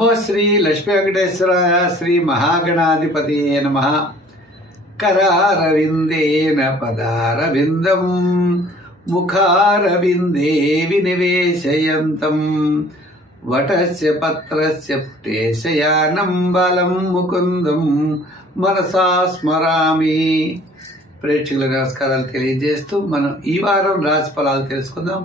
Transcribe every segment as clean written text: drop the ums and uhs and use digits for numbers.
శ్రీ లక్ష్మీ వెంకటేశ్వరాయ శ్రీ మహాగణాధిపతియే నమః. కరారవిందేన పదారవిందం ముఖారవిందే వినివేశయంతం వటస్య పత్రస్య పుటేశయానం బలం ముకుందం మనసా స్మరామి. ప్రేక్షకులకు నమస్కారాలు తెలియజేస్తూ మనం ఈ వారం రాశి ఫలాలు తెలుసుకుందాం.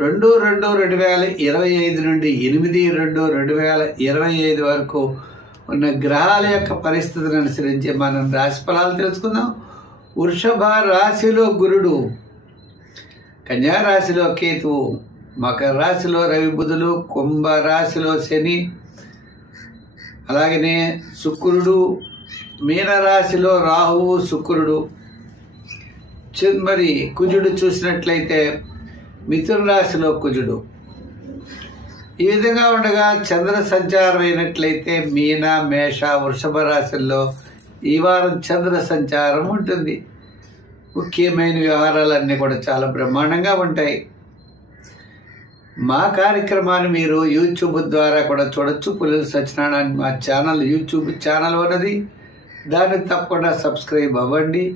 2/2/2025 నుండి 8/2/2025 వరకు ఉన్న గ్రహాల యొక్క పరిస్థితిని అనుసరించి మనం రాశి ఫలాలు తెలుసుకుందాం. వృషభ రాశిలో గురుడు, కన్యా రాశిలో కేతువు, మకర రాశిలో రవి బుధులు, కుంభ రాశిలో శని, అలాగనే శుక్రుడు, మీనరాశిలో రాహువు శుక్రుడు, మరి కుజుడు చూసినట్లయితే మిథున రాశిలో కుజుడు. ఈ విధంగా ఉండగా చంద్ర సంచారం అయినట్లయితే మీన, మేష, వృషభ రాశుల్లో ఈ వారం చంద్ర సంచారం ఉంటుంది. ముఖ్యమైన వ్యవహారాలన్నీ కూడా చాలా బ్రహ్మాండంగా ఉంటాయి. మా కార్యక్రమాన్ని మీరు యూట్యూబ్ ద్వారా కూడా చూడొచ్చు. పుల్లల సత్యనారాయణ మా ఛానల్ యూట్యూబ్ ఛానల్ ఉన్నది, దాన్ని తప్పకుండా సబ్స్క్రైబ్ అవ్వండి.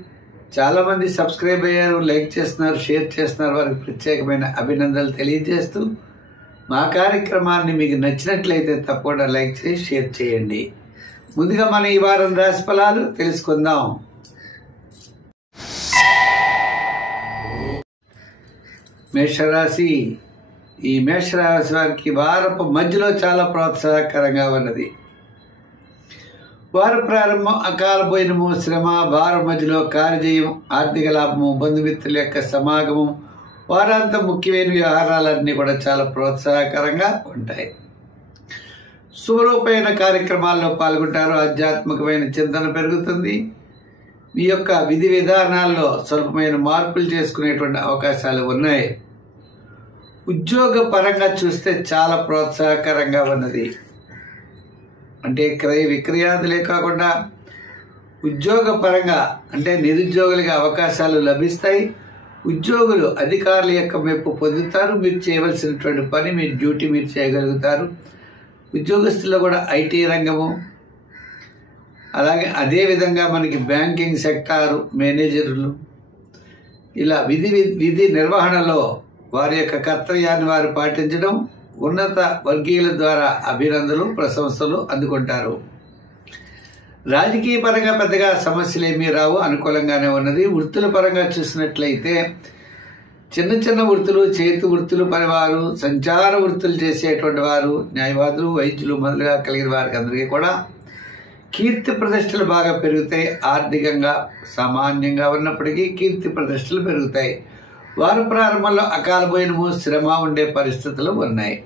చాలామంది సబ్స్క్రైబ్ అయ్యారు, లైక్ చేస్తున్నారు, షేర్ చేస్తున్నారు. వారికి ప్రత్యేకమైన అభినందనలు తెలియజేస్తూ మా కార్యక్రమాన్ని మీకు నచ్చినట్లయితే తప్పకుండా లైక్ చేసి షేర్ చేయండి. ముందుగా మనం ఈ వారం రాశి ఫలాలు తెలుసుకుందాం. మేషరాశి. ఈ మేషరాశి వారికి వారపు మధ్యలో చాలా ప్రోత్సాహకరంగా ఉన్నది. వార ప్రారంభం అకాల భోజనము, శ్రమ, వారం మధ్యలో కార్యజయం, ఆర్థిక లాభము, బంధుమిత్రుల యొక్క సమాగమం, వారాంతం ముఖ్యమైన వ్యవహారాలన్నీ కూడా చాలా ప్రోత్సాహకరంగా ఉంటాయి. శుభరూపమైన కార్యక్రమాల్లో పాల్గొంటారు. ఆధ్యాత్మికమైన చింతన పెరుగుతుంది. మీ యొక్క విధి విధానాల్లో స్వల్పమైన మార్పులు చేసుకునేటువంటి అవకాశాలు ఉన్నాయి. ఉద్యోగ పరంగా చూస్తే చాలా ప్రోత్సాహకరంగా ఉన్నది. అంటే క్రయ విక్రయాదులే కాకుండా ఉద్యోగ పరంగా అంటే నిరుద్యోగులుగా అవకాశాలు లభిస్తాయి. ఉద్యోగులు అధికారుల యొక్క మెప్పు పొందుతారు. మీరు చేయవలసినటువంటి పని, మీ డ్యూటీ మీరు చేయగలుగుతారు. ఉద్యోగస్తుల్లో కూడా ఐటీ రంగము, అలాగే అదేవిధంగా మనకి బ్యాంకింగ్ సెక్టారు మేనేజర్లు, ఇలా విధి నిర్వహణలో వారి యొక్క కర్తవ్యాన్ని వారు పాటించడం, ఉన్నత వర్గీయుల ద్వారా అభినందనలు, ప్రశంసలు అందుకుంటారు. రాజకీయ పరంగా పెద్దగా సమస్యలు ఏమీ రావు, అనుకూలంగానే ఉన్నది. వృత్తుల పరంగా చూసినట్లయితే చిన్న చిన్న వృత్తులు, చేతి వృత్తులు పనివారు, సంచార వృత్తులు చేసేటువంటి వారు, న్యాయవాదులు, వైద్యులు మొదలుగా కలిగిన వారికి అందరికీ కూడా కీర్తి ప్రతిష్టలు బాగా పెరుగుతాయి. ఆర్థికంగా సామాన్యంగా ఉన్నప్పటికీ కీర్తి ప్రతిష్టలు పెరుగుతాయి. వార ప్రారంభంలో అకాల భోజనము, శ్రమ ఉండే పరిస్థితులు ఉన్నాయి.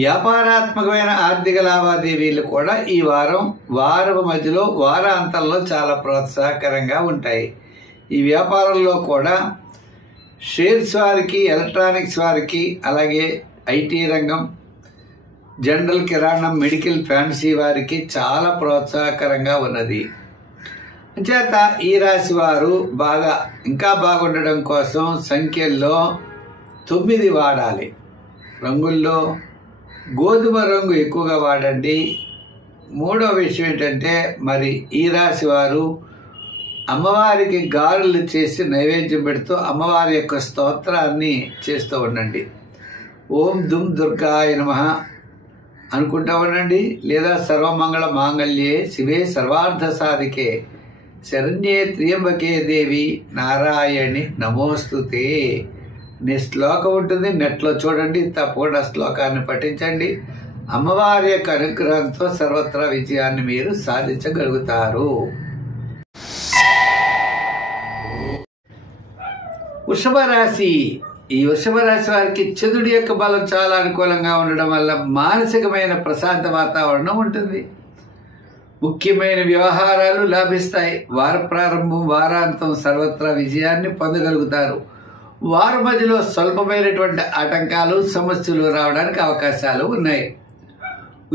వ్యాపారాత్మకమైన ఆర్థిక లావాదేవీలు కూడా ఈ వారం మధ్యలో వారాంతంలో చాలా ప్రోత్సాహకరంగా ఉంటాయి. ఈ వ్యాపారంలో కూడా షేర్స్ వారికి, ఎలక్ట్రానిక్స్ వారికి, అలాగే ఐటీ రంగం, జనరల్ కిరాణం, మెడికల్, ఫ్యాన్సీ వారికి చాలా ప్రోత్సాహకరంగా ఉన్నది. చేత ఈ రాశి వారు ఇంకా బాగుండడం కోసం సంఖ్యల్లో 9 వాడాలి. రంగుల్లో గోధుమ రంగు ఎక్కువగా వాడండి. మూడవ విషయం ఏంటంటే మరి ఈ రాశి వారు అమ్మవారికి గారెలు చేసి నైవేద్యం పెడుతూ అమ్మవారి యొక్క స్తోత్రాన్ని చేస్తూ ఉండండి. ఓం దుమ్ దుర్గాయ నమః అనుకుంటా ఉండండి. లేదా సర్వమంగళ మాంగళ్యే శివే సర్వార్థ సాధికే శరణ్యే త్ర్యంబకే దేవి నారాయణి నమోస్తుతే అనే శ్లోకం ఉంటుంది. నెట్లో చూడండి, తప్పకుండా శ్లోకాన్ని పఠించండి. అమ్మవారి యొక్క అనుగ్రహంతో సర్వత్రా విజయాన్ని మీరు సాధించగలుగుతారు. వృషభ రాశి. ఈ వృషభ రాశి వారికి చంద్రుడి యొక్క బలం చాలా అనుకూలంగా ఉండడం వల్ల మానసికమైన ప్రశాంత వాతావరణం ఉంటుంది. ముఖ్యమైన వ్యవహారాలు లాభిస్తాయి. వార ప్రారంభం, వారాంతం సర్వత్రా విజయాన్ని పొందగలుగుతారు. వార మధ్యలో స్వల్పమైనటువంటి ఆటంకాలు, సమస్యలు రావడానికి అవకాశాలు ఉన్నాయి.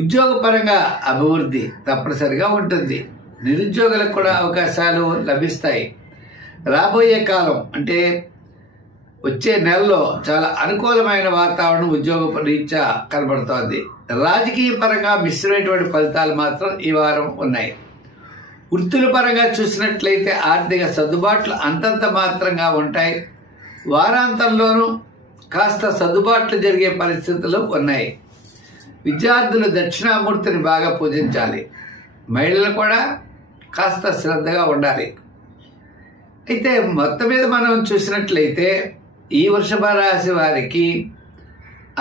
ఉద్యోగపరంగా అభివృద్ధి తప్పనిసరిగా ఉంటుంది. నిరుద్యోగులకు కూడా అవకాశాలు లభిస్తాయి. రాబోయే కాలం అంటే వచ్చే నెలలో చాలా అనుకూలమైన వాతావరణం ఉద్యోగ రీత్యా కనబడుతోంది. రాజకీయ పరంగా మిశ్రమైనటువంటి ఫలితాలు మాత్రం ఈ వారం ఉన్నాయి. వృత్తుల పరంగా చూసినట్లయితే ఆర్థిక సర్దుబాట్లు అంతంత మాత్రంగా ఉంటాయి. వారాంతంలోనూ కాస్త సర్దుబాట్లు జరిగే పరిస్థితులు ఉన్నాయి. విద్యార్థులు దక్షిణామూర్తిని బాగా పూజించాలి. మహిళలు కూడా కాస్త శ్రద్ధగా ఉండాలి. అయితే మొత్తం మీద మనం చూసినట్లయితే ఈ వృషభ రాశి వారికి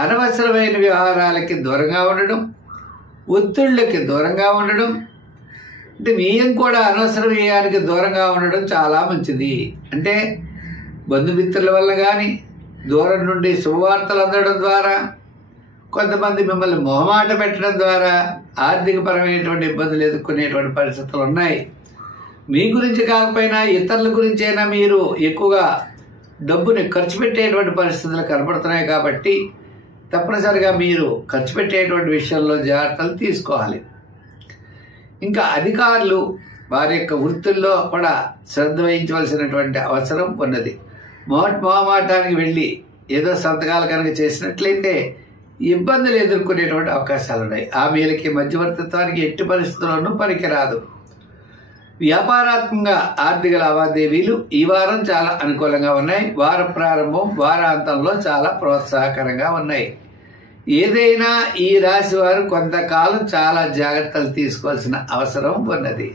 అనవసరమైన వ్యవహారాలకి దూరంగా ఉండడం, ఒత్తిళ్ళకి దూరంగా ఉండడం, అంటే వ్యయం కూడా అనవసర వ్యయానికి దూరంగా ఉండడం చాలా మంచిది. అంటే బంధుమిత్రుల వల్ల కానీ, దూరం నుండి శుభవార్తలు అందడం ద్వారా, కొంతమంది మిమ్మల్ని మొహమాట పెట్టడం ద్వారా ఆర్థికపరమైనటువంటి ఇబ్బందులు ఎదుర్కొనేటువంటి పరిస్థితులు ఉన్నాయి. మీ గురించి కాకపోయినా ఇతరుల గురించి అయినా మీరు ఎక్కువగా డబ్బుని ఖర్చు పెట్టేటువంటి పరిస్థితులు కనబడుతున్నాయి. కాబట్టి తప్పనిసరిగా మీరు ఖర్చు పెట్టేటువంటి విషయంలో జాగ్రత్తలు తీసుకోవాలి. ఇంకా అధికారులు వారి యొక్క వృత్తుల్లో కూడా శ్రద్ధ వహించవలసినటువంటి అవసరం ఉన్నది. మొహమాటానికి వెళ్ళి ఏదో సంతకాలు కనుక చేసినట్లయితే ఇబ్బందులు ఎదుర్కొనేటువంటి అవకాశాలు ఉన్నాయి. ఆ మేలకి మధ్యవర్తిత్వానికి ఎట్టి పరిస్థితుల్లోనూ పనికిరాదు. వ్యాపారాత్మకంగా ఆర్థిక లావాదేవీలు ఈ వారం చాలా అనుకూలంగా ఉన్నాయి. వార ప్రారంభం వారాంతంలో చాలా ప్రోత్సాహకరంగా ఉన్నాయి. ఏదైనా ఈ రాశి వారు కొంతకాలం చాలా జాగ్రత్తలు తీసుకోవాల్సిన అవసరం ఉన్నది.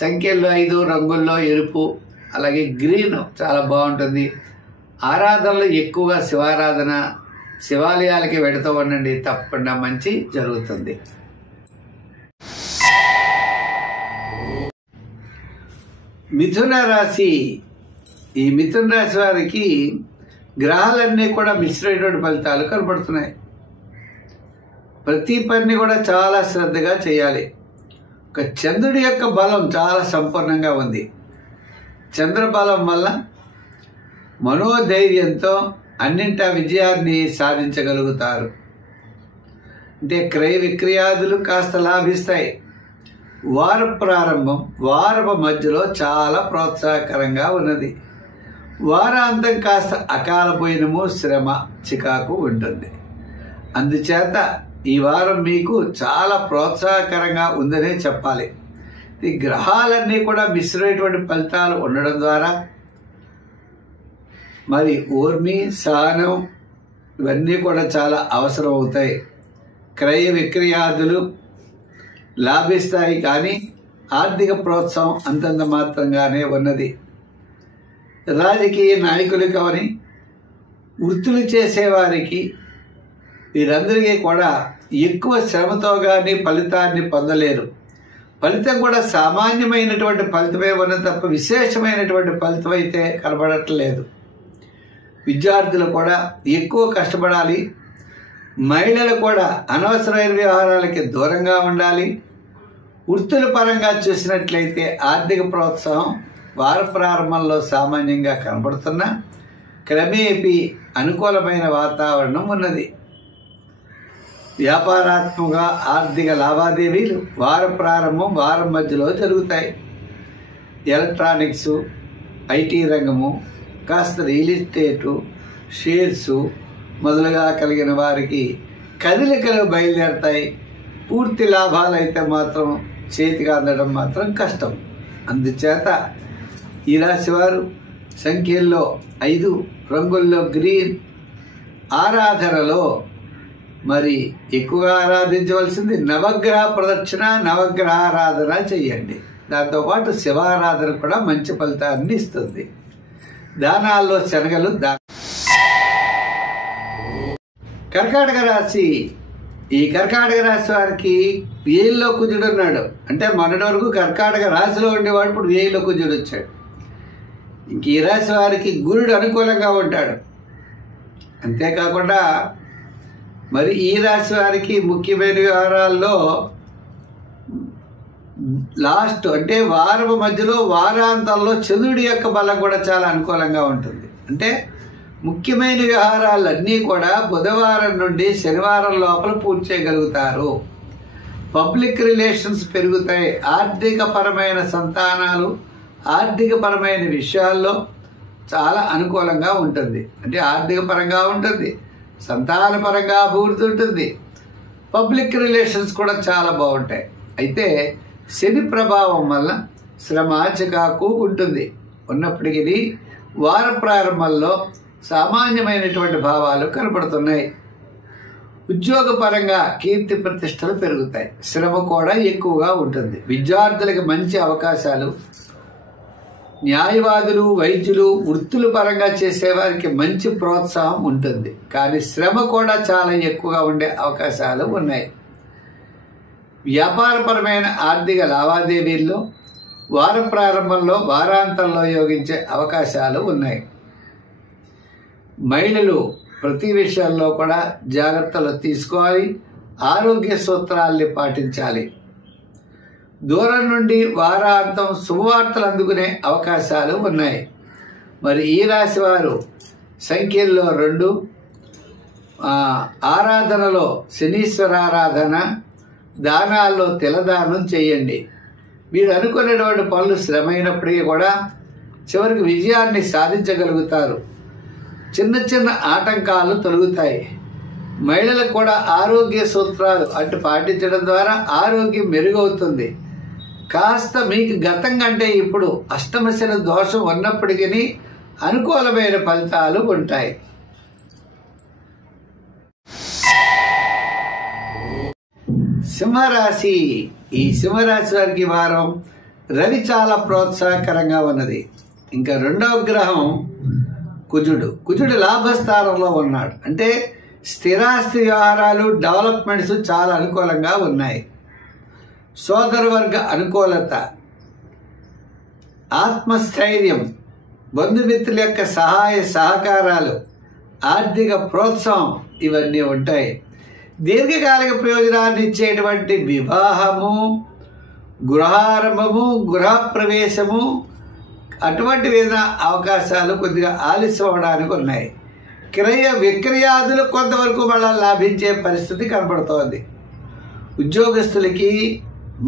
సంఖ్యల్లో 5, రంగుల్లో ఎరుపు, అలాగే గ్రీన్ చాలా బాగుంటుంది. ఆరాధనలు ఎక్కువగా శివారాధన, శివాలయాలకి వెళుతూ ఉండండి, తప్పకుండా మంచి జరుగుతుంది. మిథున రాశి. ఈ మిథున రాశి వారికి గ్రహాలన్నీ కూడా మిశ్రమైనటువంటి ఫలితాలు కనబడుతున్నాయి. ప్రతి పని కూడా చాలా శ్రద్ధగా చేయాలి. ఒక చంద్రుడి యొక్క బలం చాలా సంపూర్ణంగా ఉంది. చంద్రబలం వల్ల మనోధైర్యంతో అన్నింటా విజయాన్ని సాధించగలుగుతారు. అంటే క్రయ విక్రయాదులు కాస్త లాభిస్తాయి. వార ప్రారంభం వారపు మధ్యలో చాలా ప్రోత్సాహకరంగా ఉన్నది. వారాంతం కాస్త అకాల భోజనము, శ్రమ, చికాకు ఉంటుంది. అందుచేత ఈ వారం మీకు చాలా ప్రోత్సాహకరంగా ఉందనే చెప్పాలి. ఈ గ్రహాలన్నీ కూడా మిశ్రమైనటువంటి ఫలితాలు ఉండడం ద్వారా మరి ఓర్మి, సహనం ఇవన్నీ కూడా చాలా అవసరం అవుతాయి. క్రయ విక్రయాదులు లాభిస్తాయి, కానీ ఆర్థిక ప్రోత్సాహం అంతంత మాత్రంగానే ఉన్నది. రాజకీయ నాయకులు కాని, వృత్తులు చేసేవారికి వీరందరికీ కూడా ఎక్కువ శ్రమతో కానీ ఫలితాన్ని పొందలేరు. ఫలితం కూడా సామాన్యమైనటువంటి ఫలితమే ఉన్నది తప్ప విశేషమైనటువంటి ఫలితం అయితే కనబడట్లేదు. విద్యార్థులు కూడా ఎక్కువ కష్టపడాలి. మహిళలు కూడా అనవసరమైన వ్యవహారాలకి దూరంగా ఉండాలి. వృత్తుల పరంగా చూసినట్లయితే ఆర్థిక ప్రోత్సాహం వార ప్రారంభంలో సామాన్యంగా కనబడుతున్న క్రమేపీ అనుకూలమైన వాతావరణం ఉన్నది. వ్యాపారాత్మక ఆర్థిక లావాదేవీలు వార ప్రారంభం వారం మధ్యలో జరుగుతాయి. ఎలక్ట్రానిక్స్, ఐటీ రంగము, కాస్త రియల్ ఎస్టేటు, షేర్సు మొదలుగా కలిగిన వారికి కదలికలు బయలుదేరుతాయి. పూర్తి లాభాలు అయితే మాత్రం చేతికి అందడం మాత్రం కష్టం. అందుచేత ఈ రాశి వారు సంఖ్యల్లో 5, రంగుల్లో గ్రీన్, ఆరాధనలో మరి ఎక్కువగా ఆరాధించవలసింది నవగ్రహ ప్రదక్షిణ, నవగ్రహ ఆరాధన చేయండి. దాంతోపాటు శివారాధన కూడా మంచి ఫలితాన్ని ఇస్తుంది. దానాల్లో శనగలు కర్కాటక రాశి. ఈ కర్కాటక రాశి వారికి వ్యయంలో కుజుడు ఉన్నాడు. అంటే మొన్నటి వరకు కర్కాటక రాశిలో ఉండేవాడు ఇప్పుడు వ్యయంలో కుజుడు వచ్చాడు. ఇంక ఈ రాశి వారికి గురుడు అనుకూలంగా ఉంటాడు. అంతేకాకుండా మరి ఈ రాశి వారికి ముఖ్యమైన వ్యవహారాల్లో లాస్ట్ అంటే వారపు మధ్యలో వారాంతంలో చంద్రుడి యొక్క బలం కూడా చాలా అనుకూలంగా ఉంటుంది. అంటే ముఖ్యమైన వ్యవహారాలన్నీ కూడా బుధవారం నుండి శనివారం లోపల పూర్తి చేయగలుగుతారు. పబ్లిక్ రిలేషన్స్ పెరుగుతాయి. ఆర్థిక పరమైన సంతానాలు, ఆర్థిక పరమైన విషయాల్లో చాలా అనుకూలంగా ఉంటుంది. అంటే ఆర్థిక పరంగా ఉంటుంది, సంతాన పరంగా అభివృద్ధి ఉంటుంది. పబ్లిక్ రిలేషన్స్ కూడా చాలా బాగుంటాయి. అయితే శని ప్రభావం వల్ల శ్రమ చికాకు ఉంటుంది. ఉన్నప్పటికీ వార ప్రారంభంలో సామాన్యమైనటువంటి భావాలు కనపడుతున్నాయి. ఉద్యోగపరంగా కీర్తి ప్రతిష్టలు పెరుగుతాయి. శ్రమ కూడా ఎక్కువగా ఉంటుంది. విద్యార్థులకు మంచి అవకాశాలు, న్యాయవాదులు, వైద్యులు, వృత్తుల పరంగా చేసేవారికి మంచి ప్రోత్సాహం ఉంటుంది. కానీ శ్రమ కూడా చాలా ఎక్కువగా ఉండే అవకాశాలు ఉన్నాయి. వ్యాపారపరమైన ఆర్థిక లావాదేవీల్లో వార ప్రారంభంలో వారాంతంలో యోగించే అవకాశాలు ఉన్నాయి. మహిళలు ప్రతి విషయాల్లో కూడా జాగ్రత్తలు తీసుకోవాలి. ఆరోగ్య సూత్రాల్ని పాటించాలి. దూరం నుండి వారాంతం శుభవార్తలు అందుకునే అవకాశాలు ఉన్నాయి. మరి ఈ రాశి వారు సంఖ్యల్లో 2, ఆరాధనలో శనీశ్వర ఆరాధన, దానాల్లో తిలదానం చేయండి. మీరు అనుకునేటువంటి పనులు శ్రమైనప్పటికీ కూడా చివరికి విజయాన్ని సాధించగలుగుతారు. చిన్న చిన్న ఆటంకాలు తొలగుతాయి. మహిళలకు కూడా ఆరోగ్య సూత్రాలు పాటించడం ద్వారా ఆరోగ్యం మెరుగవుతుంది. కాస్త మీకు గతం కంటే ఇప్పుడు అష్టమశని దోషం ఉన్నప్పటికీ అనుకూలమైన ఫలితాలు ఉంటాయి. సింహరాశి. ఈ సింహరాశి వారికి వారం రవి చాలా ప్రోత్సాహకరంగా ఉన్నది. ఇంకా 2వ గ్రహం కుజుడు లాభస్థానంలో ఉన్నాడు. అంటే స్థిరాస్తి వ్యవహారాలు, డెవలప్మెంట్స్ చాలా అనుకూలంగా ఉన్నాయి. సోదరవర్గ అనుకూలత, ఆత్మస్థైర్యం, బంధుమిత్రుల యొక్క సహాయ సహకారాలు, ఆర్థిక ప్రోత్సాహం ఇవన్నీ ఉంటాయి. దీర్ఘకాలిక ప్రయోజనాన్ని ఇచ్చేటువంటి వివాహము, గృహారంభము, గృహప్రవేశము అటువంటి అవకాశాలు కొద్దిగా ఆలస్యం అవడానికి ఉన్నాయి. క్రయ విక్రయాదులు కొంతవరకు మళ్ళీ లాభించే పరిస్థితి కనబడుతోంది. ఉద్యోగస్తులకి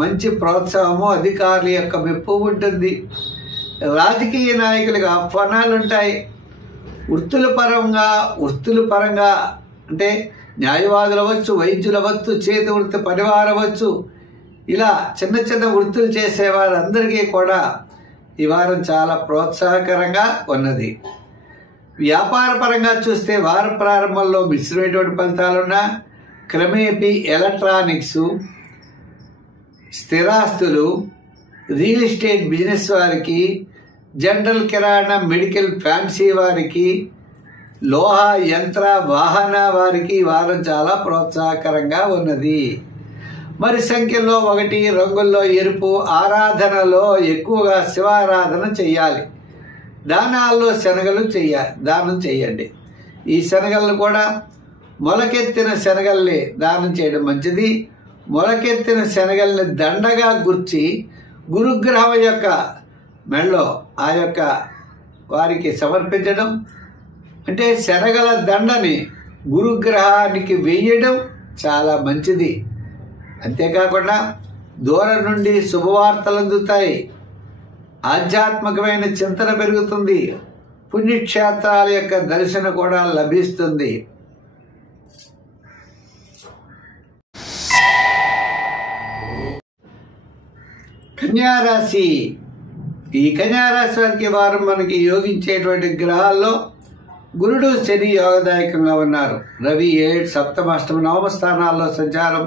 మంచి ప్రోత్సాహము, అధికారుల యొక్క మెప్పు ఉంటుంది. రాజకీయ నాయకులకు ఆహ్వానాలు ఉంటాయి. వృత్తుల పరంగా అంటే న్యాయవాదులు అవ్వచ్చు, వైద్యులు అవ్వచ్చు, చేతి వృత్తి పనివారు అవ్వచ్చు, ఇలా చిన్న చిన్న వృత్తులు చేసేవారందరికీ కూడా ఈ వారం చాలా ప్రోత్సాహకరంగా ఉన్నది. వ్యాపార పరంగా చూస్తే వార ప్రారంభంలో మిశ్రమైనటువంటి ఫలితాలున్నా క్రమేపీ ఎలక్ట్రానిక్స్, స్థిరాస్తులు, రియల్ ఎస్టేట్ బిజినెస్ వారికి, జనరల్ కిరాణా, మెడికల్, ఫ్యాన్సీ వారికి, లోహ యంత్ర వాహన వారికి ఈ వారం చాలా ప్రోత్సాహకరంగా ఉన్నది. మరి సంఖ్యలో 1, రంగుల్లో ఎరుపు, ఆరాధనలో ఎక్కువగా శివారాధన చెయ్యాలి. దానాల్లో శనగలు దానం చేయండి. ఈ శనగలను కూడా మొలకెత్తిన శనగల్ని దానం చేయడం మంచిది. మొలకెత్తిన శనగల్ని దండగా గుర్చి గురుగ్రహం యొక్క మెడలో ఆ యొక్క వారికి సమర్పించడం, అంటే శనగల దండని గురుగ్రహానికి వేయడం చాలా మంచిది. అంతేకాకుండా దూరం నుండి శుభవార్తలు అందుతాయి. ఆధ్యాత్మికమైన చింతన పెరుగుతుంది. పుణ్యక్షేత్రాల యొక్క దర్శనం కూడా లభిస్తుంది. కన్యారాశి. ఈ కన్యారాశి వారికి వారం మనకి యోగించేటువంటి గ్రహాల్లో గురుడు, శని యోగదాయకంగా ఉన్నారు. రవి 7, 7వ, 8వ, 9వ స్థానాల్లో సంచారం.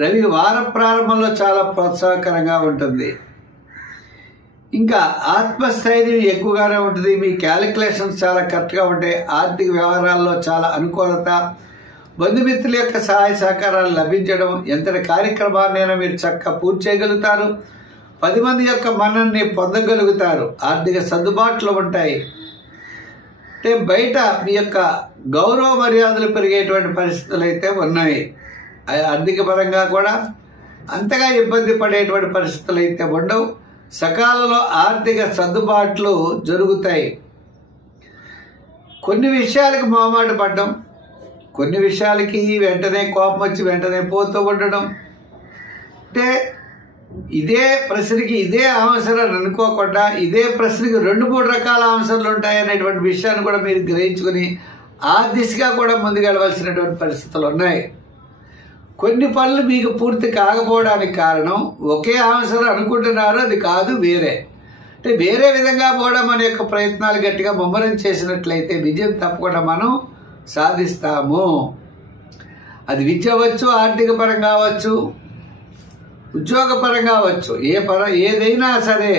రవి వార ప్రారంభంలో చాలా ప్రోత్సాహకరంగా ఉంటుంది. ఇంకా ఆత్మస్థైర్యం ఎక్కువగానే ఉంటుంది. మీ క్యాలిక్యులేషన్స్ చాలా కరెక్ట్గా ఉంటాయి. ఆర్థిక వ్యవహారాల్లో చాలా అనుకూలత, బంధుమిత్రుల యొక్క సహాయ సహకారాలు లభించడం, ఎంతటి కార్యక్రమాన్నైనా మీరు చక్కగా పూర్తి చేయగలుగుతారు. 10 మంది యొక్క మన్ననని పొందగలుగుతారు. ఆర్థిక సర్దుబాట్లు ఉంటాయి. అంటే బయట మీ యొక్క గౌరవ మర్యాదలు పెరిగేటువంటి పరిస్థితులు అయితే ఉన్నాయి. ఆర్థిక పరంగా కూడా అంతగా ఇబ్బంది పడేటువంటి పరిస్థితులు అయితే ఉండవు. సకాలంలో ఆర్థిక సర్దుబాట్లు జరుగుతాయి. కొన్ని విషయాలకు మొహమాట పడడం, కొన్ని విషయాలకి వెంటనే కోపం వచ్చి వెంటనే పోతూ ఉండడం, అంటే ఇదే ప్రశ్నకి ఇదే ఆన్సర్ అనుకోకుండా ఇదే ప్రశ్నకి 2-3 రకాల ఆన్సర్లు ఉంటాయనేటువంటి విషయాన్ని కూడా మీరు గ్రహించుకుని ఆ దిశగా కూడా ముందుకెళ్ళవలసినటువంటి పరిస్థితులు ఉన్నాయి. కొన్ని పనులు మీకు పూర్తి కాకపోవడానికి కారణం ఒకే ఆన్సర్ అనుకుంటున్నారు, అది కాదు, వేరే. అంటే వేరే విధంగా పోవడం మన యొక్క ప్రయత్నాలు గట్టిగా ముమ్మరం చేసినట్లయితే విజయం తప్పకుండా మనం సాధిస్తాము. అది విద్య అవ్వచ్చు, ఆర్థిక పరంగా అవ్వచ్చు, ఉద్యోగపరంగా అవ్వచ్చు, ఏదైనా సరే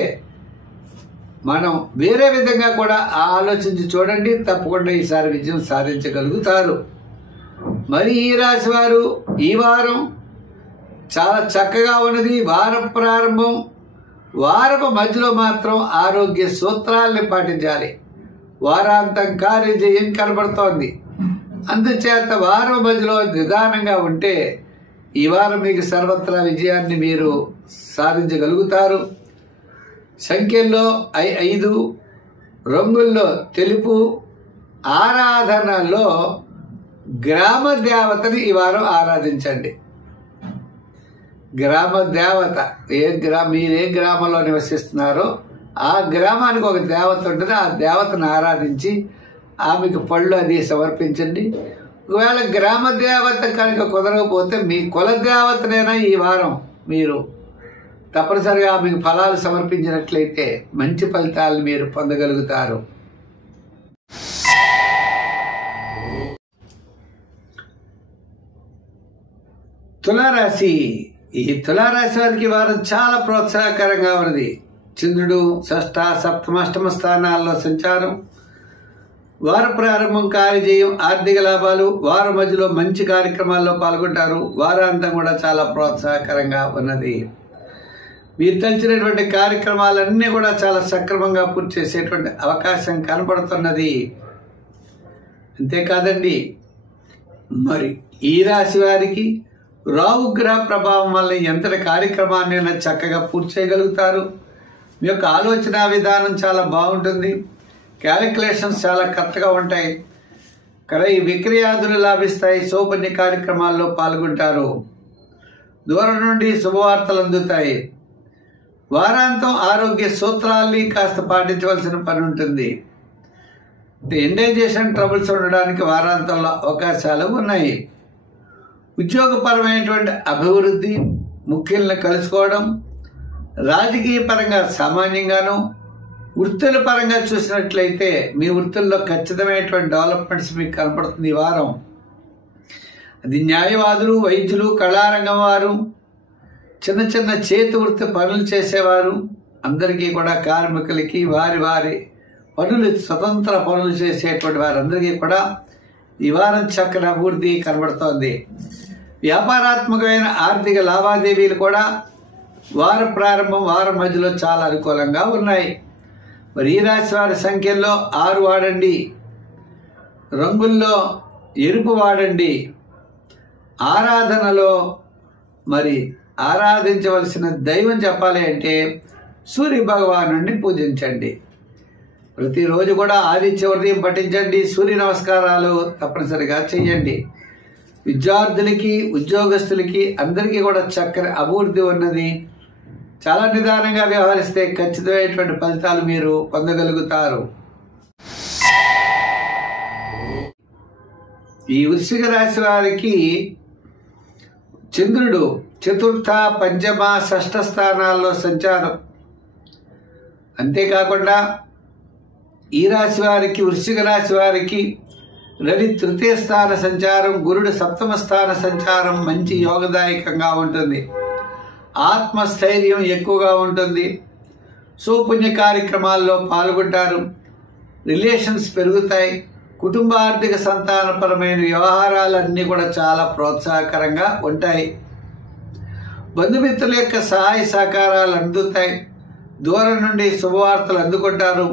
మనం వేరే విధంగా కూడా ఆలోచించి చూడండి, తప్పకుండా ఈసారి విజయం సాధించగలుగుతారు. మరి ఈ రాశి వారు ఈ వారం చాలా చక్కగా ఉన్నది. వారం ప్రారంభం, వారపు మధ్యలో మాత్రం ఆరోగ్య సూత్రాల్ని పాటించాలి. వారాంతం కార్యజయం కనబడుతోంది. అందుచేత వారం మధ్యలో నిదానంగా ఉంటే ఈ వారం మీకు సర్వత్రా విజయాన్ని మీరు సాధించగలుగుతారు. సంఖ్యల్లో 5, రంగుల్లో తెలుపు, ఆరాధనలో గ్రామ దేవతని ఈ వారం ఆరాధించండి. గ్రామ దేవత మీరు ఏ గ్రామంలో నివసిస్తున్నారో ఆ గ్రామానికి ఒక దేవత ఉంటుంది. ఆ దేవతను ఆరాధించి ఆమెకు పళ్ళు అది సమర్పించండి. ఒకవేళ గ్రామ దేవత కనుక కుదరకపోతే మీ కుల దేవతనైనా ఈ వారం మీరు తప్పనిసరిగా ఆమెకు ఫలాలు సమర్పించినట్లయితే మంచి ఫలితాలను మీరు పొందగలుగుతారు. తులారాశి. ఈ తులారాశి వారికి వారం చాలా ప్రోత్సాహకరంగా ఉన్నది. చంద్రుడు షష్ఠ, సప్తమ, అష్టమ స్థానాల్లో సంచారం, వార ప్రారంభం కార్యజయం, ఆర్థిక లాభాలు, వారం మధ్యలో మంచి కార్యక్రమాల్లో పాల్గొంటారు. వారాంతం కూడా చాలా ప్రోత్సాహకరంగా ఉన్నది. మీరు తలచినటువంటి కార్యక్రమాలన్నీ కూడా చాలా సక్రమంగా పూర్తి చేసేటువంటి అవకాశం కనపడుతున్నది. అంతేకాదండి, మరి ఈ రాశి వారికి రాహుగ్రహ ప్రభావం వల్ల ఎంతటి కార్యక్రమాన్ని చక్కగా పూర్తి చేయగలుగుతారు. మీ యొక్క ఆలోచన విధానం చాలా బాగుంటుంది. క్యాలిక్యులేషన్స్ చాలా కరెక్ట్గా ఉంటాయి. ఈ విక్రయాదులు లాభిస్తాయి. శోభన్య కార్యక్రమాల్లో పాల్గొంటారు. దూరం నుండి శుభవార్తలు అందుతాయి. వారాంతం ఆరోగ్య సూత్రాల్ని కాస్త పాటించవలసిన పని ఉంటుంది. ఇండైజేషన్ ట్రబుల్స్ ఉండడానికి వారాంతంలో అవకాశాలు ఉన్నాయి. ఉద్యోగపరమైనటువంటి అభివృద్ధి, ముఖ్యులను కలుసుకోవడం, రాజకీయ పరంగా సామాన్యంగాను, వృత్తుల పరంగా చూసినట్లయితే మీ వృత్తుల్లో ఖచ్చితమైనటువంటి డెవలప్మెంట్స్ మీకు కనపడుతుంది ఈ వారం. అది న్యాయవాదులు, వైద్యులు, కళారంగం వారు, చిన్న చిన్న చేతి వృత్తి పనులు చేసేవారు అందరికీ కూడా, కార్మికులకి వారి వారి పనులు స్వతంత్ర పనులు చేసేటువంటి వారందరికీ కూడా ఈ వారం చక్కని అభివృద్ధి కనబడుతోంది. వ్యాపారాత్మకమైన ఆర్థిక లావాదేవీలు కూడా వార ప్రారంభం, వారం మధ్యలో చాలా అనుకూలంగా ఉన్నాయి. మరి ఈ రాశి వారి సంఖ్యల్లో 6 వాడండి, రంగుల్లో ఎరుపు వాడండి. ఆరాధనలో మరి ఆరాధించవలసిన దైవం చెప్పాలి అంటే సూర్య భగవానుడిని పూజించండి. ప్రతిరోజు కూడా ఆదిత్య ఉదయం పఠించండి. సూర్య నమస్కారాలు తప్పనిసరిగా చేయండి. విద్యార్థులకి, ఉద్యోగస్తులకి అందరికీ కూడా చక్కని అభివృద్ధి ఉన్నది. చాలా నిదానంగా వ్యవహరిస్తే ఖచ్చితమైనటువంటి ఫలితాలు మీరు పొందగలుగుతారు. ఈ వృశ్చిక రాశి వారికి చంద్రుడు చతుర్థ, పంచమ, షష్ఠ స్థానాల్లో సంచారం. అంతేకాకుండా ఈ రాశి వారికి, వృశ్చిక రాశి వారికి రవి తృతీయ స్థాన సంచారం, గురుడు సప్తమ స్థాన సంచారం మంచి యోగదాయకంగా ఉంటుంది. ఆత్మస్థైర్యం ఎక్కువగా ఉంటుంది. సుపుణ్య కార్యక్రమాల్లో పాల్గొంటారు. రిలేషన్స్ పెరుగుతాయి. కుటుంబ ఆర్థిక సంతానపరమైన వ్యవహారాలన్నీ కూడా చాలా ప్రోత్సాహకరంగా ఉంటాయి. బంధుమిత్రుల యొక్క సహాయ సహకారాలు అందుతాయి. దూరం నుండి శుభవార్తలు అందుకుంటారు.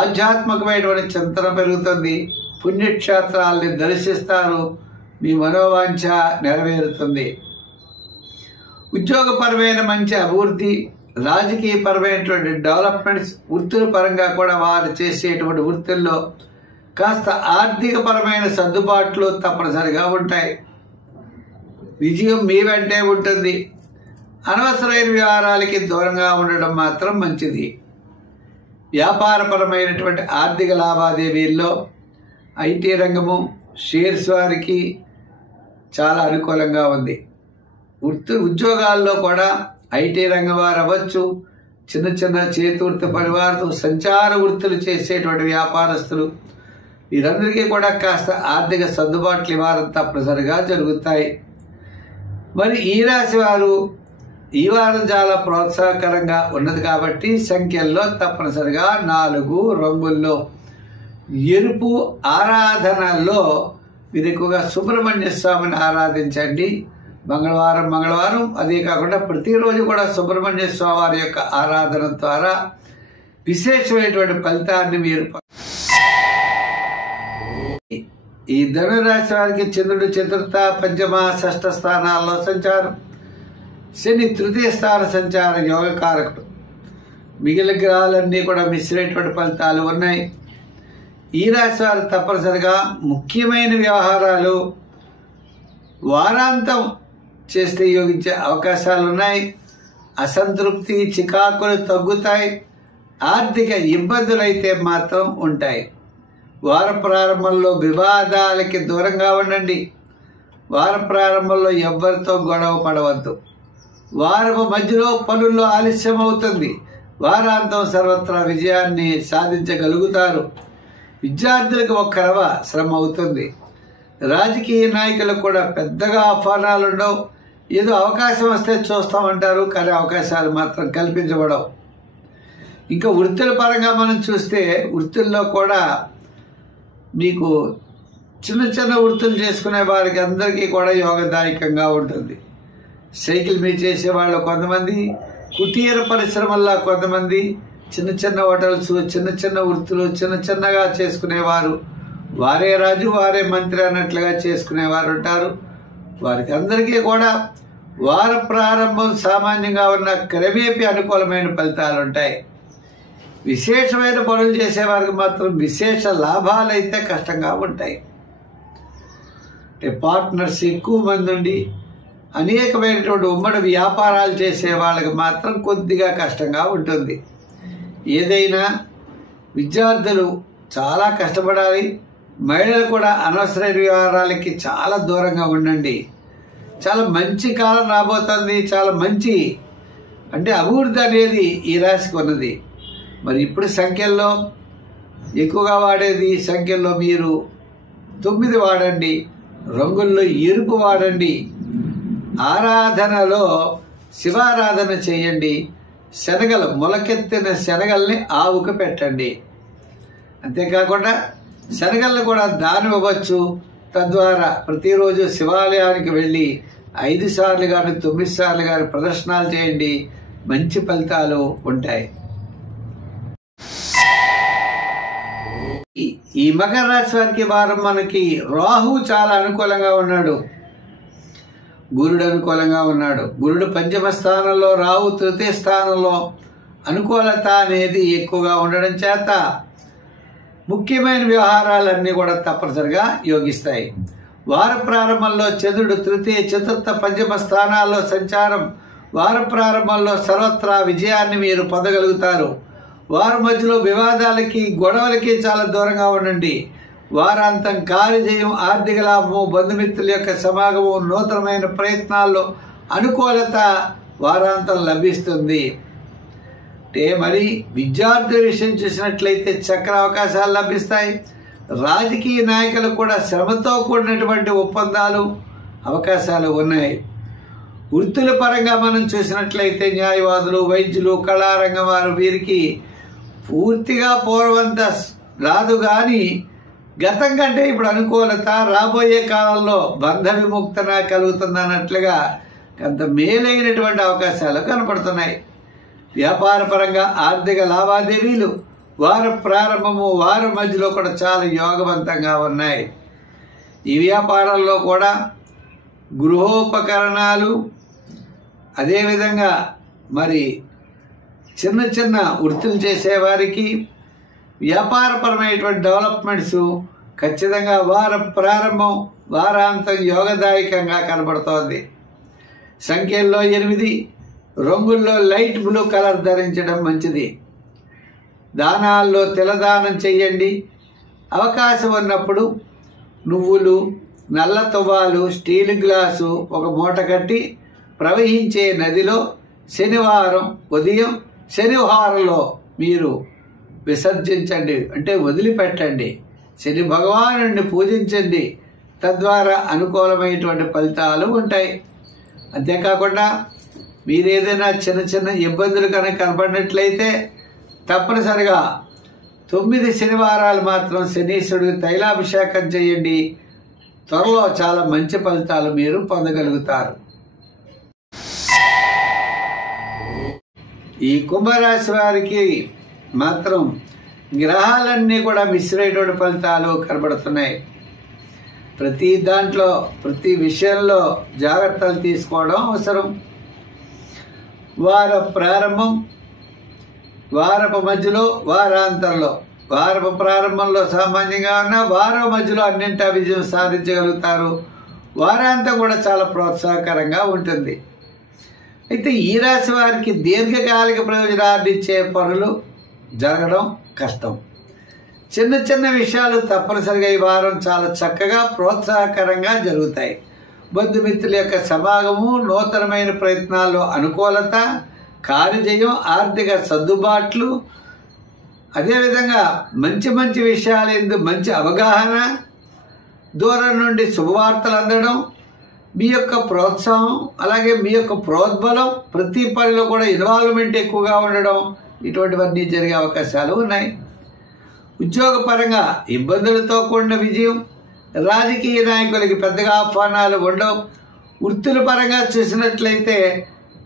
ఆధ్యాత్మికమైనటువంటి చింతన పెరుగుతుంది. పుణ్యక్షేత్రాల్ని దర్శిస్తారు. మీ మనోవాంఛ నెరవేరుతుంది. ఉద్యోగపరమైన మంచి అభివృద్ధి, రాజకీయపరమైనటువంటి డెవలప్మెంట్స్, వృత్తుల పరంగా కూడా వారు చేసేటువంటి వృత్తుల్లో కాస్త ఆర్థికపరమైన సర్దుబాట్లు తప్పనిసరిగా ఉంటాయి. విజయం మీ వెంటే ఉంటుంది. అనవసరమైన వ్యవహారాలకి దూరంగా ఉండడం మాత్రం మంచిది. వ్యాపారపరమైనటువంటి ఆర్థిక లావాదేవీల్లో ఐటీ రంగము, షేర్స్ వారికి చాలా అనుకూలంగా ఉంది. ఉద్యోగాల్లో కూడా ఐటీ రంగం వారు అవ్వచ్చు, చిన్న చిన్న చేతివృత్తి పరివారులు, సంచార వృత్తులు చేసేటువంటి వ్యాపారస్తులు, వీరందరికీ కూడా కాస్త ఆర్థిక సర్దుబాట్లు ఈ వారం తప్పనిసరిగా జరుగుతాయి. మరి ఈ రాశి వారు ఈ వారం చాలా ప్రోత్సాహకరంగా ఉన్నది కాబట్టి సంఖ్యల్లో తప్పనిసరిగా 4 రంగుల్లో ఎరుపు ఆరాధనలో మీరు ఎక్కువగా సుబ్రహ్మణ్య స్వామిని ఆరాధించండి. మంగళవారం అదే కాకుండా ప్రతిరోజు కూడా సుబ్రహ్మణ్య స్వామి వారి యొక్క ఆరాధన ద్వారా విశేషమైనటువంటి ఫలితాన్ని మీరు. ఈ ధనురాశి వారికి చంద్రుడు చతుర్థ, పంచమ, షష్ఠ స్థానాల్లో సంచారం, శని తృతీయ స్థాన సంచార యోగకారకుడు. మిగిలిన గ్రహాలన్నీ కూడా మిశ్రమైనటువంటి ఫలితాలు ఉన్నాయి. ఈ రాశి వారు తప్పనిసరిగా ముఖ్యమైన వ్యవహారాలు వారాంతం చేస్తే యోగించే అవకాశాలు ఉన్నాయి. అసంతృప్తి, చికాకులు తగ్గుతాయి. ఆర్థిక ఇబ్బందులు అయితే మాత్రం ఉంటాయి. వార ప్రారంభంలో వివాదాలకి దూరంగా ఉండండి. వార ప్రారంభంలో ఎవ్వరితో గొడవ పడవద్దు. వారపు మధ్యలో పనుల్లో ఆలస్యం అవుతుంది. వారాంతం సర్వత్రా విజయాన్ని సాధించగలుగుతారు. విద్యార్థులకు ఒక రవ శ్రమ అవుతుంది. రాజకీయ నాయకులకు కూడా పెద్దగా ఆహ్వానాలు ఉండవు. ఏదో అవకాశం వస్తే చూస్తామంటారు, కానీ అవకాశాలు మాత్రం కల్పించబడవు. ఇంకా వృత్తుల పరంగా మనం చూస్తే వృత్తుల్లో కూడా మీకు చిన్న చిన్న వృత్తులు చేసుకునే వారికి అందరికీ కూడా యోగదాయకంగా ఉంటుంది. సైకిల్ మీద చేసేవాళ్ళు కొంతమంది, కుటీర పరిశ్రమల్లో కొంతమంది, చిన్న చిన్న హోటల్స్, చిన్న చిన్న వృత్తులు చిన్న చిన్నగా చేసుకునేవారు, వారే రాజు వారే మంత్రి అన్నట్లుగా చేసుకునేవారు ఉంటారు. వారికి అందరికీ కూడా వార ప్రారంభం సామాన్యంగా ఉన్న క్రమేపీ అనుకూలమైన ఫలితాలు ఉంటాయి. విశేషమైన పనులు చేసేవారికి మాత్రం విశేష లాభాలు అయితే కష్టంగా ఉంటాయి. పార్ట్నర్స్ ఎక్కువ మంది ఉండి అనేకమైనటువంటి ఉమ్మడి వ్యాపారాలు చేసే వాళ్ళకి మాత్రం కొద్దిగా కష్టంగా ఉంటుంది. ఏదైనా విద్యార్థులు చాలా కష్టపడాలి. మహిళలు కూడా అనవసరమైన వ్యవహారాలకి చాలా దూరంగా ఉండండి. చాలా మంచి కాలం రాబోతుంది. చాలా మంచి అభివృద్ధి అనేది ఈ రాశికి ఉన్నది. మరి ఇప్పుడు సంఖ్యల్లో ఎక్కువగా వాడేది, సంఖ్యల్లో మీరు 9 వాడండి. రంగుల్లో ఎరుపు వాడండి. ఆరాధనలో శివారాధన చేయండి. శనగలు, మొలకెత్తిన శనగల్ని ఆవుకు పెట్టండి. అంతేకాకుండా శనగలను కూడా దానం ఇవ్వచ్చు. తద్వారా ప్రతిరోజు శివాలయానికి వెళ్ళి 5 సార్లు కానీ 9 సార్లు కానీ ప్రదర్శనలు చేయండి. మంచి ఫలితాలు ఉంటాయి. ఈ మకర రాశి వారికి వారం మనకి రాహు చాలా అనుకూలంగా ఉన్నాడు. గురుడు అనుకూలంగా ఉన్నాడు. గురుడు పంచమ స్థానంలో, రాహు తృతీయ స్థానంలో. అనుకూలత అనేది ఎక్కువగా ఉండడం చేత ముఖ్యమైన వ్యవహారాలన్నీ కూడా తప్పనిసరిగా యోగిస్తాయి. వార ప్రారంభంలో చంద్రుడు తృతీయ, చతుర్థ, పంచమ స్థానాల్లో సంచారం. వార ప్రారంభంలో సర్వత్రా విజయాన్ని మీరు పొందగలుగుతారు. వారి మధ్యలో వివాదాలకి, గొడవలకి చాలా దూరంగా ఉండండి. వారాంతం కార్యజయం, ఆర్థిక లాభము, బంధుమిత్రుల యొక్క సమాగము, నూతనమైన ప్రయత్నాల్లో అనుకూలత వారాంతం లభిస్తుంది. మరి విద్యార్థుల విషయం చూసినట్లయితే చక్ర అవకాశాలు లభిస్తాయి. రాజకీయ నాయకులకు కూడా శ్రమతో కూడినటువంటి ఒప్పందాలు, అవకాశాలు ఉన్నాయి. వృత్తుల పరంగా మనం చూసినట్లయితే న్యాయవాదులు, వైద్యులు, కళారంగం వారు, వీరికి పూర్తిగా పూర్వంత రాదు కానీ గతం కంటే ఇప్పుడు అనుకూలత, రాబోయే కాలంలో బంధ విముక్తన కలుగుతుందన్నట్లుగా కొంత మేలైనటువంటి అవకాశాలు కనపడుతున్నాయి. వ్యాపార పరంగా ఆర్థిక లావాదేవీలు వార ప్రారంభము, వారం మధ్యలో కూడా చాలా యోగవంతంగా ఉన్నాయి. ఈ వ్యాపారంలో కూడా గృహోపకరణాలు, అదేవిధంగా మరి చిన్న చిన్న వృత్తులు చేసేవారికి వ్యాపారపరమైనటువంటి డెవలప్మెంట్స్ ఖచ్చితంగా వార ప్రారంభం, వారాంతం యోగదాయకంగా కనబడుతోంది. సంఖ్యల్లో 8, రంగుల్లో లైట్ బ్లూ కలర్ ధరించడం మంచిది. దానాల్లో తిలదానం చెయ్యండి. అవకాశం ఉన్నప్పుడు నువ్వులు, నల్ల తువ్వాలు, స్టీల్ గ్లాసు ఒక మూట కట్టి ప్రవహించే నదిలో శనివారం ఉదయం శనివారంలో మీరు విసర్జించండి, అంటే వదిలిపెట్టండి. శని భగవానుడిని పూజించండి. తద్వారా అనుకూలమైనటువంటి ఫలితాలు ఉంటాయి. అంతేకాకుండా మీరేదైనా చిన్న చిన్న ఇబ్బందులు కనుక కనపడినట్లయితే తప్పనిసరిగా 9 శనివారాలు మాత్రం శనీశ్వరుడికి తైలాభిషేకం చేయండి. త్వరలో చాలా మంచి ఫలితాలు మీరు పొందగలుగుతారు. ఈ కుంభరాశి వారికి మాత్రం గ్రహాలన్నీ కూడా మిశ్రమైనటువంటి ఫలితాలు కనబడుతున్నాయి. ప్రతి దాంట్లో ప్రతి విషయంలో జాగ్రత్తలు తీసుకోవడం అవసరం. వార ప్రారంభం, వారపు మధ్యలో, వారాంతంలో, వారపు ప్రారంభంలో సామాన్యంగా ఉన్న వారం మధ్యలో అన్నింటా విజయం సాధించగలుగుతారు. వారాంతం కూడా చాలా ప్రోత్సాహకరంగా ఉంటుంది. అయితే ఈ రాశి వారికి దీర్ఘకాలిక ప్రయోజనాలు ఇచ్చే పనులు జరగడం కష్టం. చిన్న చిన్న విషయాలు తప్పనిసరిగా ఈ వారం చాలా చక్కగా ప్రోత్సాహకరంగా జరుగుతాయి. బంధుమిత్రుల యొక్క సమాగము, నూతనమైన ప్రయత్నాల్లో అనుకూలత, కార్యజయం, ఆర్థిక సర్దుబాట్లు, అదేవిధంగా మంచి మంచి విషయాలందు మంచి అవగాహన, దూరం నుండి శుభవార్తలు అందడం, మీ యొక్క ప్రోత్సాహం, అలాగే మీ యొక్క ప్రోద్బలం, ప్రతి పనిలో కూడా ఇన్వాల్వ్మెంట్ ఎక్కువగా ఉండడం, ఇటువంటివన్నీ జరిగే అవకాశాలు ఉన్నాయి. ఉద్యోగపరంగా ఇబ్బందులతో కూడిన విజయం, రాజకీయ నాయకులకి పెద్దగా ఆహ్వానాలు ఉండవు. వృత్తుల పరంగా చూసినట్లయితే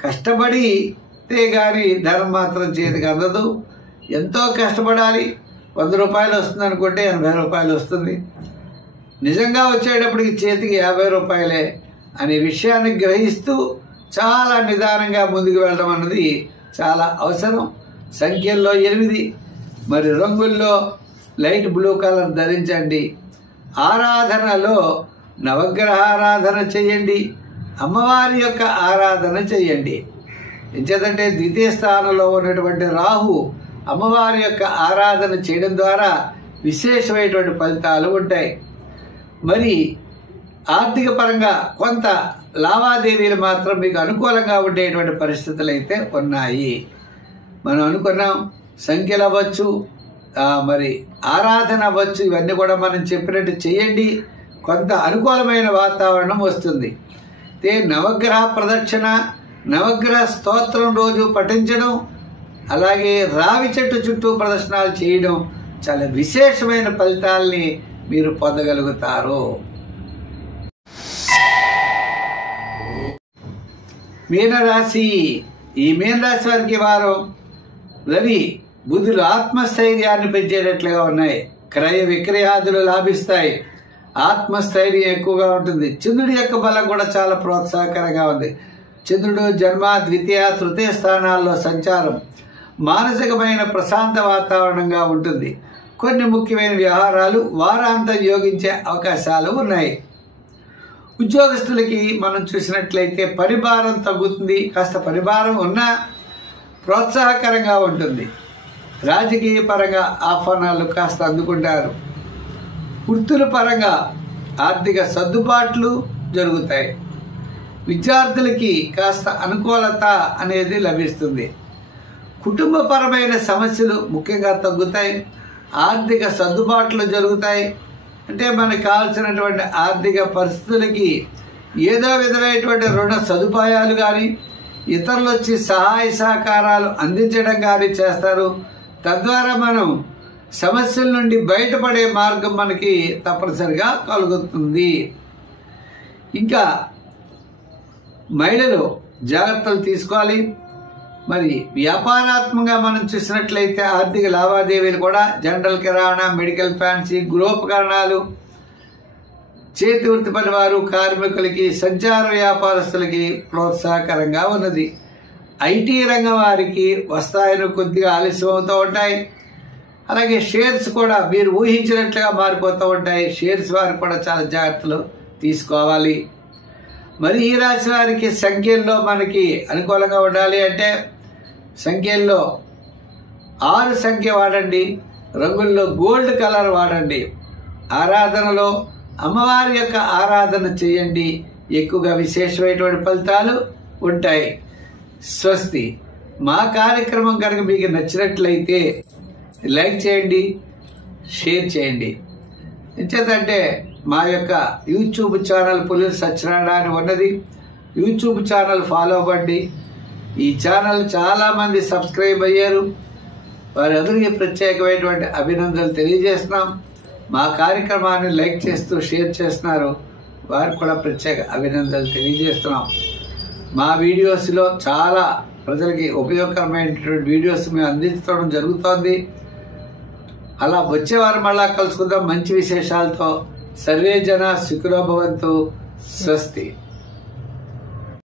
కష్టపడితే కానీ ధనం మాత్రం చేతికి అందదు. ఎంతో కష్టపడాలి. 100 రూపాయలు వస్తుంది అనుకుంటే 80 రూపాయలు వస్తుంది. నిజంగా వచ్చేటప్పటికి చేతికి 50 రూపాయలే అనే విషయాన్ని గ్రహిస్తూ చాలా నిదానంగా ముందుకు వెళ్ళడం అన్నది చాలా అవసరం. సంఖ్యల్లో 8, మరి రంగుల్లో లైట్ బ్లూ కలర్ ధరించండి. ఆరాధనలో నవగ్రహ ఆరాధన చేయండి. అమ్మవారి యొక్క ఆరాధన చేయండి. ఎంచేతంటే ద్వితీయ స్థానంలో ఉన్నటువంటి రాహు అమ్మవారి యొక్క ఆరాధన చేయడం ద్వారా విశేషమైనటువంటి ఫలితాలు ఉంటాయి. మరి ఆర్థిక పరంగా కొంత లావాదేవీలు మాత్రం మీకు అనుకూలంగా ఉండేటువంటి పరిస్థితులు అయితే ఉన్నాయి. మనం అనుకున్నాం సంఖ్యలు అవ్వచ్చు, మరి ఆరాధన అవ్వచ్చు, ఇవన్నీ కూడా మనం చెప్పినట్టు చేయండి. కొంత అనుకూలమైన వాతావరణం వస్తుంది. నవగ్రహ ప్రదక్షిణ, నవగ్రహ స్తోత్రం రోజు పఠించడం, అలాగే రావి చెట్టు చుట్టూ ప్రదర్శనలు చేయడం చాలా విశేషమైన ఫలితాల్ని మీరు పొందగలుగుతారు. మీనరాశి. ఈ మీనరాశి వారికి వారం రవి బుధులు ఆత్మస్థైర్యాన్ని పెంచేటట్లుగా ఉన్నాయి. క్రయ విక్రయాదులు లాభిస్తాయి. ఆత్మస్థైర్యం ఎక్కువగా ఉంటుంది. చంద్రుడి యొక్క బలం కూడా చాలా ప్రోత్సాహకరంగా ఉంది. చంద్రుడు జన్మ, ద్వితీయ, తృతీయ స్థానాల్లో సంచారం మానసికమైన ప్రశాంత వాతావరణంగా ఉంటుంది. కొన్ని ముఖ్యమైన వ్యవహారాలు వారాంతం యోగించే అవకాశాలు ఉన్నాయి. ఉద్యోగస్తులకి మనం చూసినట్లయితే పరిభారం తగ్గుతుంది. కాస్త పరిభారం ఉన్నా ప్రోత్సాహకరంగా ఉంటుంది. రాజకీయ పరంగా ఆహ్వానాలు కాస్త అందుకుంటారు. వృత్తుల పరంగా ఆర్థిక సర్దుబాట్లు జరుగుతాయి. విద్యార్థులకి కాస్త అనుకూలత అనేది లభిస్తుంది. కుటుంబపరమైన సమస్యలు ముఖ్యంగా తగ్గుతాయి. ఆర్థిక సర్దుబాట్లు జరుగుతాయి. అంటే మనకు కావాల్సినటువంటి ఆర్థిక పరిస్థితులకి ఏదో విధమైనటువంటి రుణ సదుపాయాలు కానీ ఇతరులు వచ్చి సహాయ సహకారాలు అందించడం కానీ చేస్తారు. తద్వారా మనం సమస్యల నుండి బయటపడే మార్గం మనకి తప్పనిసరిగా కలుగుతుంది. ఇంకా మహిళలు జాగ్రత్తలు తీసుకోవాలి. మరి వ్యాపారాత్మకంగా మనం చూసినట్లయితే ఆర్థిక లావాదేవీలు కూడా జనరల్ కిరాణా, మెడికల్, ఫ్యాన్సీ, గృహోపకరణాలు, చేతి వృత్తి పని వారు, కార్మికులకి, సంచార వ్యాపారస్తులకి ప్రోత్సాహకరంగా ఉన్నది. ఐటీ రంగం వారికి వస్తాయని కొద్దిగా ఆలస్యం అవుతూ ఉంటాయి. అలాగే షేర్స్ కూడా మీరు ఊహించినట్లుగా మారిపోతూ ఉంటాయి. షేర్స్ వారికి కూడా చాలా జాగ్రత్తలు తీసుకోవాలి. మరి ఈ రాశి వారికి సంఖ్యల్లో మనకి అనుకూలంగా ఉండాలి అంటే సంఖ్యల్లో 6 సంఖ్య వాడండి. రంగుల్లో గోల్డ్ కలర్ వాడండి. ఆరాధనలో అమ్మవారి యొక్క ఆరాధన చేయండి, ఎక్కువగా విశేషమైనటువంటి ఫలితాలు ఉంటాయి. స్వస్తి. మా కార్యక్రమం కనుక మీకు నచ్చినట్లయితే లైక్ చేయండి, షేర్ చేయండి. ఎంచేతంటే మా యొక్క యూట్యూబ్ ఛానల్ పులి సత్యనారాయణ అని ఉన్నది. యూట్యూబ్ ఛానల్ ఫాలో అవ్వండి. ఈ ఛానల్ చాలామంది సబ్స్క్రైబ్ అయ్యారు. వారందరికీ ప్రత్యేకమైనటువంటి అభినందనలు తెలియజేస్తున్నాం. మా కార్యక్రమాన్ని లైక్ చేస్తూ షేర్ చేస్తున్నారు, వారికి కూడా ప్రత్యేక అభినందనలు తెలియజేస్తున్నాం. మా వీడియోస్లో చాలా ప్రజలకి ఉపయోగకరమైనటువంటి వీడియోస్ మేము అందించడం జరుగుతోంది. అలా వచ్చేవారు మళ్ళా కలుసుకుందాం మంచి విశేషాలతో. సర్వే జన సుఖినో భవంతు. స్వస్తి.